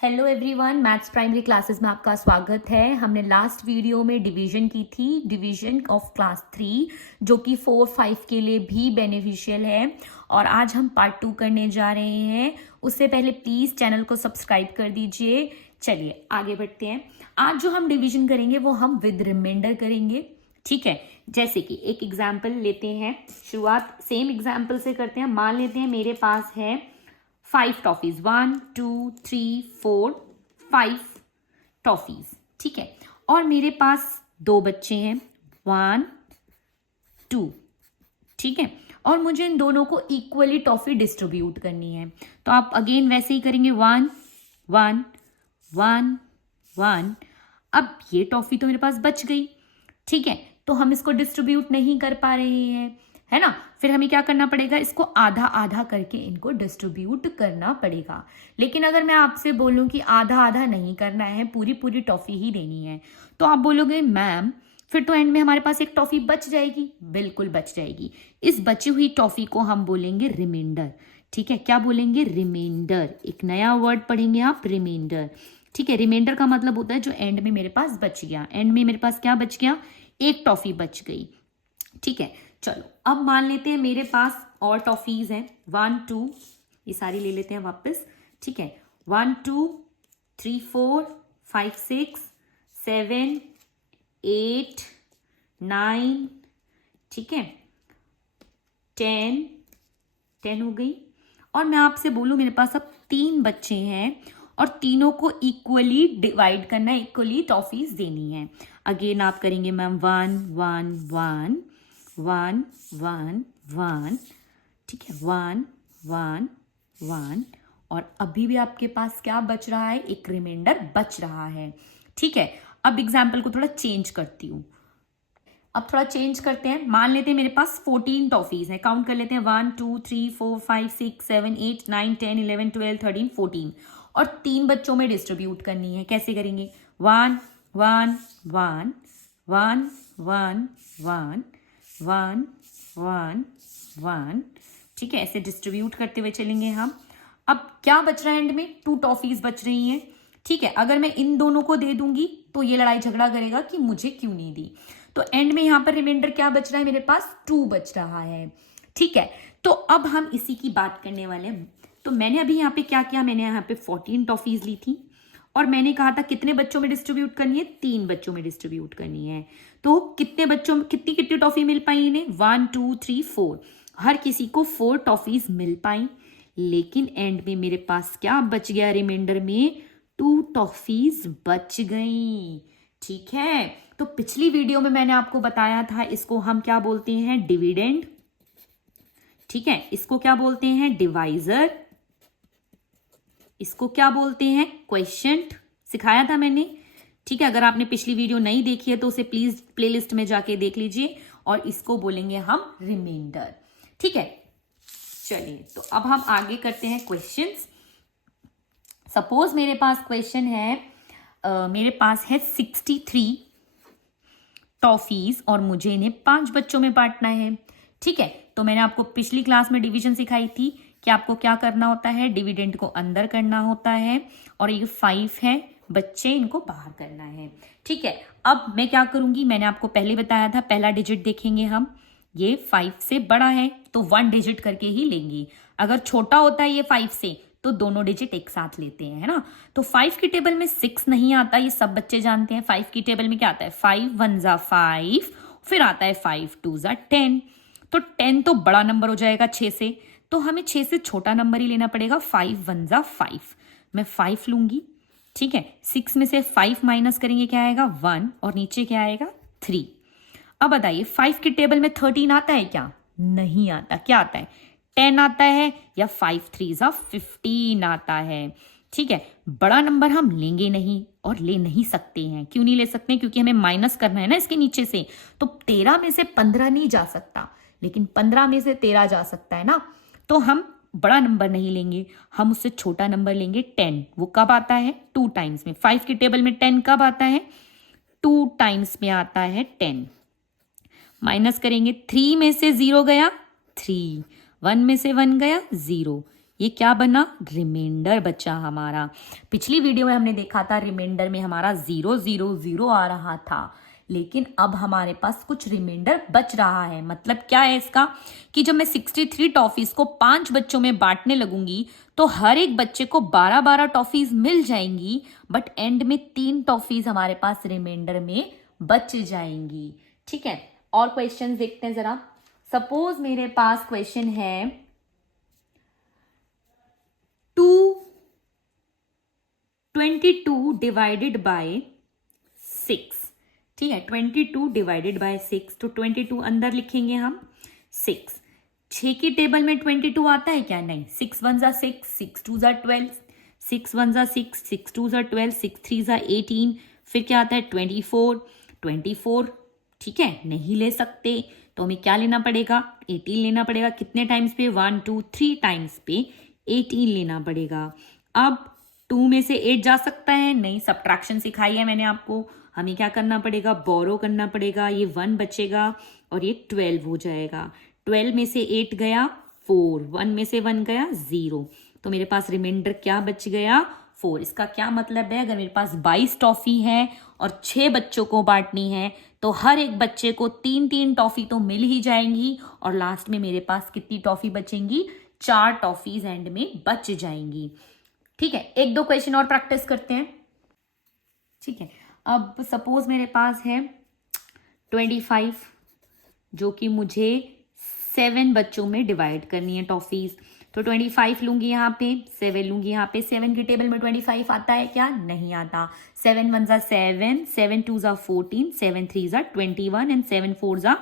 Hello everyone, maths primary classes में आपका स्वागत है। हमने लास्ट वीडियो में डिवीजन की थी, डिवीजन ऑफ क्लास 3, जो कि 4, 5 के लिए भी बेनिफिशियल है। और आज हम पार्ट 2 करने जा रहे हैं। उससे पहले प्लीज चैनल को सब्सक्राइब कर दीजिए। चलिए आगे बढ़ते हैं। आज जो हम डिवीजन करेंगे वो हम विद रिमाइंडर करेंगे, ठीक है। जैसे कि एक एग्जाम्पल लेते हैं, शुरुआत सेम एग्जाम्पल से करते हैं। मान लेते हैं मेरे पास है 5 टॉफीज, 1 2 3 4 5 टॉफीज, ठीक है। और मेरे पास 2 बच्चे हैं, 1 2, ठीक है। और मुझे इन दोनों को इक्वली टॉफी डिस्ट्रीब्यूट करनी है। तो आप अगेन वैसे ही करेंगे, 1 1 1 1। अब ये टॉफी तो मेरे पास बच गई, ठीक है। तो हम इसको डिस्ट्रीब्यूट नहीं कर पा रहे हैं, है ना। फिर हमें क्या करना पड़ेगा, इसको आधा आधा करके इनको डिस्ट्रीब्यूट करना पड़ेगा। लेकिन अगर मैं आपसे बोलूं कि आधा आधा नहीं करना है, पूरी पूरी टॉफी ही देनी है, तो आप बोलोगे मैम फिर तो एंड में हमारे पास एक टॉफी बच जाएगी। बिल्कुल बच जाएगी। इस बची हुई टॉफी को हम बोलेंगे रिमाइंडर, ठीक है। क्या बोलेंगे? रिमाइंडर। एक नया वर्ड पढ़ेंगे आप, रिमाइंडर, ठीक है। रिमाइंडर का मतलब होता है जो एंड में मेरे पास बच गया। एंड में मेरे पास क्या बच गया? एक टॉफी बच गई, ठीक है। चलो अब मान लेते हैं मेरे पास और टॉफीज हैं, 1 2, ये सारी ले लेते हैं वापस, ठीक है। 1 2 3 4 5 6 7 8 9, ठीक है, 10 हो गई। और मैं आपसे बोलूं मेरे पास अब 3 बच्चे हैं और तीनों को इक्वली डिवाइड करना है, इक्वली टॉफीज देनी है। अगेन आप करेंगे मैम 1 1 1 1 1 1, ठीक है, 1 1 1। और अभी भी आपके पास क्या बच रहा है? एक रिमाइंडर बच रहा है, ठीक है। अब एग्जाम्पल को थोड़ा चेंज करती हूँ। अब थोड़ा चेंज करते हैं। मान लेते हैं मेरे पास 14 टॉफीज हैं। काउंट कर लेते हैं, 1 2 3 4 5 6 7 8 9 10 11 12 13 14। और 3 बच्चों में डिस्ट्रीब्यूट करनी है। कैसे करेंगे? 1 1 1 1 1 1 1 1 1, ठीक है। ऐसे डिस्ट्रीब्यूट करते हुए चलेंगे हम। अब क्या बच रहा है एंड में? 2 टॉफीज बच रही हैं, ठीक है। अगर मैं इन दोनों को दे दूंगी तो ये लड़ाई झगड़ा करेगा कि मुझे क्यों नहीं दी। तो एंड में यहां पर रिमाइंडर क्या बच रहा है? मेरे पास 2 बच रहा है, ठीक है। तो अब हम इसी की बात करने वाले हैं। तो मैंने अभी यहाँ पे क्या किया, मैंने यहाँ पे 14 टॉफीज ली थी और मैंने कहा था कितने बच्चों में डिस्ट्रीब्यूट करनी है? 3 बच्चों में डिस्ट्रीब्यूट करनी है। तो कितने बच्चों में कितनी कितनी टॉफी मिल पाई इन्हें? 1 2 3 4। हर किसी को 4 टॉफीज मिल पाई। लेकिन एंड में मेरे पास क्या बच गया? रिमाइंडर में 2 टॉफीज बच गई, ठीक है। तो पिछली वीडियो में मैंने आपको बताया था, इसको हम क्या बोलते हैं? डिविडेंड, ठीक है। इसको क्या बोलते हैं? डिवाइजर। इसको क्या बोलते हैं? क्वेश्चंट। सिखाया था मैंने, ठीक है। अगर आपने पिछली वीडियो नहीं देखी है तो उसे प्लीज प्लेलिस्ट में जाके देख लीजिए। और इसको बोलेंगे हम रिमाइंडर, ठीक है। चलिए तो अब हम आगे करते हैं क्वेश्चंस। सपोज मेरे पास क्वेश्चन है, मेरे पास है 63 टॉफीज और मुझे इन्हें 5 बच्चों में बांटना है, ठीक है। तो मैंने आपको पिछली क्लास में डिवीजन सिखाई थी कि आपको क्या करना होता है, डिविडेंड को अंदर करना होता है और ये 5 है बच्चे, इनको बाहर करना है, ठीक है। अब मैं क्या करूंगी, मैंने आपको पहले बताया था, पहला डिजिट देखेंगे हम, ये 5 से बड़ा है तो 1 डिजिट करके ही लेंगे। अगर छोटा होता है ये 5 से तो दोनों डिजिट एक साथ लेते हैं, है ना। तो 5 की टेबल में 6 नहीं आता, ये सब बच्चे जानते हैं। 5 की टेबल में क्या आता है? 5 1 जा 5, फिर आता है 5 2 जा 10। तो 10 तो बड़ा नंबर हो जाएगा 6 से, तो हमें 6 से छोटा नंबर ही लेना पड़ेगा। 5 1 जा 5, मैं 5 लूंगी, ठीक है। 6 में से 5 माइनस करेंगे, क्या आएगा? 1, और नीचे क्या आएगा? 3। अब बताइए 5 की टेबल में 13 आता है क्या? नहीं आता। क्या आता है? 10 आता है, या 5 3 जा 15 आता है, ठीक है। बड़ा नंबर हम लेंगे नहीं और ले नहीं सकते हैं। क्यों नहीं ले सकते? क्योंकि हमें माइनस करना है ना इसके नीचे से। तो 13 में से 15 नहीं जा सकता, लेकिन 15 में से 13 जा सकता है ना। तो हम बड़ा नंबर नहीं लेंगे, हम उससे छोटा नंबर लेंगे, 10। वो कब आता है? 2 टाइम्स में। 5 की टेबल में 10 कब आता है? 2 टाइम्स में आता है 10। माइनस करेंगे, 3 में से 0 गया 3, 1 में से 1 गया 0, ये क्या बना, रिमाइंडर बचा हमारा। पिछली वीडियो में हमने देखा था रिमाइंडर में हमारा 0 0 0 आ रहा था, लेकिन अब हमारे पास कुछ रिमाइंडर बच रहा है। मतलब क्या है इसका, कि जब मैं 63 टॉफीज को 5 बच्चों में बांटने लगूंगी तो हर एक बच्चे को 12-12 टॉफीज मिल जाएंगी, बट एंड में 3 टॉफीज हमारे पास रिमाइंडर में बच जाएंगी। ठीक है, और क्वेश्चन देखते हैं जरा। सपोज मेरे पास क्वेश्चन है 22 डिवाइडेड बाय 6। ठीक है, 22 डिवाइडेड बाय 6, तो 22 अंदर लिखेंगे हम, 6 की टेबल में 22 आता है क्या, नहीं। 6 1 जा 6, 6 2 जा 12, 6 1 जा 6, 6 2 जा 12, 6 3 जा 18, फिर क्या आता है 24। ठीक है, नहीं ले सकते तो हमें क्या लेना पड़ेगा, 18 लेना पड़ेगा। कितने टाइम्स पे, 1 2 3 टाइम्स पे 18 लेना पड़ेगा। अब 2 में से 8 जा सकता है, नहीं। सब्ट्रैक्शन सिखाई है मैंने आपको, हमें क्या करना पड़ेगा, बोरो करना पड़ेगा। ये 1 बचेगा और ये 12 हो जाएगा। 12 में से 8 गया 4, 1 में से 1 गया 0, तो मेरे पास रिमाइंडर क्या बच गया, 4। इसका क्या मतलब है, अगर मेरे पास 22 टॉफी है और 6 बच्चों को बांटनी है तो हर एक बच्चे को 3-3 टॉफी तो मिल ही जाएंगी, और लास्ट में मेरे पास कितनी टॉफी बचेंगी, 4 टॉफीज एंड में बच जाएंगी। ठीक है, 1-2 क्वेश्चन और प्रैक्टिस करते हैं। ठीक है, अब सपोज मेरे पास है 25, जो कि मुझे 7 बच्चों में डिवाइड करनी है टॉफीज। तो 25 लूंगी यहाँ पे, 7 लूंगी यहाँ पे। 7 की टेबल में 25 आता है क्या, नहीं आता। 7 1 जा 7, 7 2 जा 14, 7 3 जा 21 एंड 7 4 जा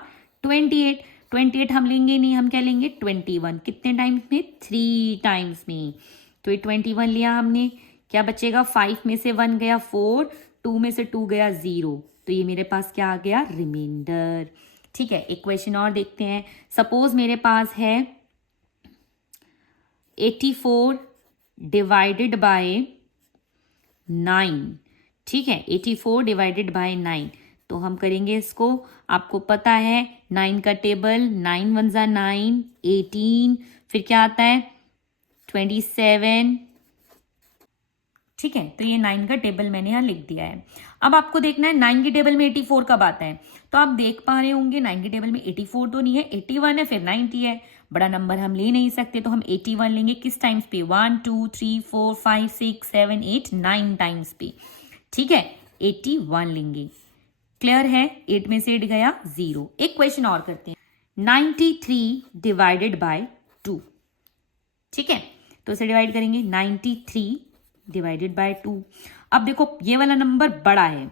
28। 28 हम लेंगे नहीं, हम क्या लेंगे 21। कितने टाइम्स में, 3 टाइम्स में। तो ये 21 लिया हमने, क्या बचेगा, 5 में से 1 गया 4, 2 में से 2 गया 0, तो ये मेरे पास क्या आ गया, रिमाइंडर। ठीक है, एक क्वेश्चन और देखते हैं। सपोज मेरे पास है 84 डिवाइडेड बाय 9। ठीक है, 84 डिवाइडेड बाय 9, तो हम करेंगे इसको, आपको पता है 9 का टेबल, 9 1 जा 9, 18, फिर क्या आता है 27। ठीक है, तो ये 9 का टेबल मैंने यहाँ लिख दिया है। अब आपको देखना है 9 की टेबल में 84 कब आता है, तो आप देख पा रहे होंगे 9 की टेबल में 84 तो नहीं है, 81 है, फिर 90 है। बड़ा नंबर हम ले नहीं सकते, तो हम 81 लेंगे। किस टाइम्स पे, 1 2 3 4 5 6 7 8 9 टाइम्स पे। ठीक है, 81 लेंगे। क्लियर है, 8 में से 8 गया 0। एक क्वेश्चन और करते हैं, 93 डिवाइडेड बाय 2। ठीक है, तो इसे डिवाइड करेंगे, 93 डिवाइडेड बाय 2। अब देखो ये वाला नंबर बड़ा है,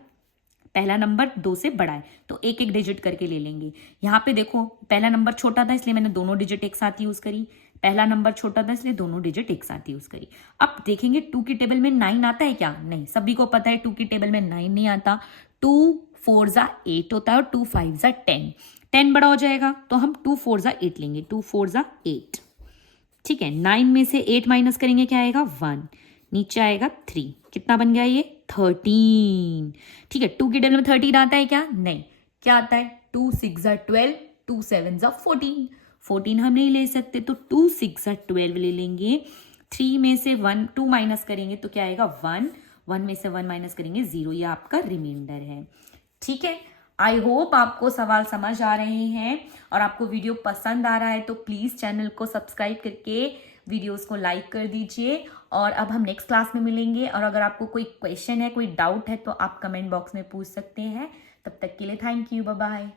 पहला नंबर 2 से बड़ा है, तो एक एक डिजिट करके ले लेंगे। यहाँ पे देखो पहला नंबर छोटा था इसलिए मैंने दोनों डिजिट एक साथ यूज करी, पहला नंबर छोटा था इसलिए दोनों डिजिट एक साथ यूज करी। अब देखेंगे 2 की टेबल में 9 आता है क्या, नहीं। सभी को पता है 2 की टेबल में 9 नहीं आता। 2 4 जा 8 होता है और 2 5 जा 10, 10 बड़ा हो जाएगा, तो हम 2 4 जा 8 लेंगे, 2 4 जा 8। ठीक है, 9 में से 8 माइनस करेंगे, क्या आएगा 1, नीचे आएगा 3, कितना बन गया ये 13। ठीक है, 2 की टेबल में 13 आता है क्या, नहीं। क्या आता है, 2 6 जा 12, 2 7 जा 14, 14 हम नहीं ले सकते, तो 2 6 जा 12 ले लेंगे। 3 में से 1 2 माइनस करेंगे तो क्या आएगा 1, 1 में से 1 माइनस करेंगे 0, ये आपका रिमाइंडर है। ठीक है, आई होप आपको सवाल समझ आ रहे हैं और आपको वीडियो पसंद आ रहा है, तो प्लीज़ चैनल को सब्सक्राइब करके वीडियोस को लाइक कर दीजिए। और अब हम नेक्स्ट क्लास में मिलेंगे, और अगर आपको कोई क्वेश्चन है, कोई डाउट है, तो आप कमेंट बॉक्स में पूछ सकते हैं। तब तक के लिए थैंक यू, बाय बाय।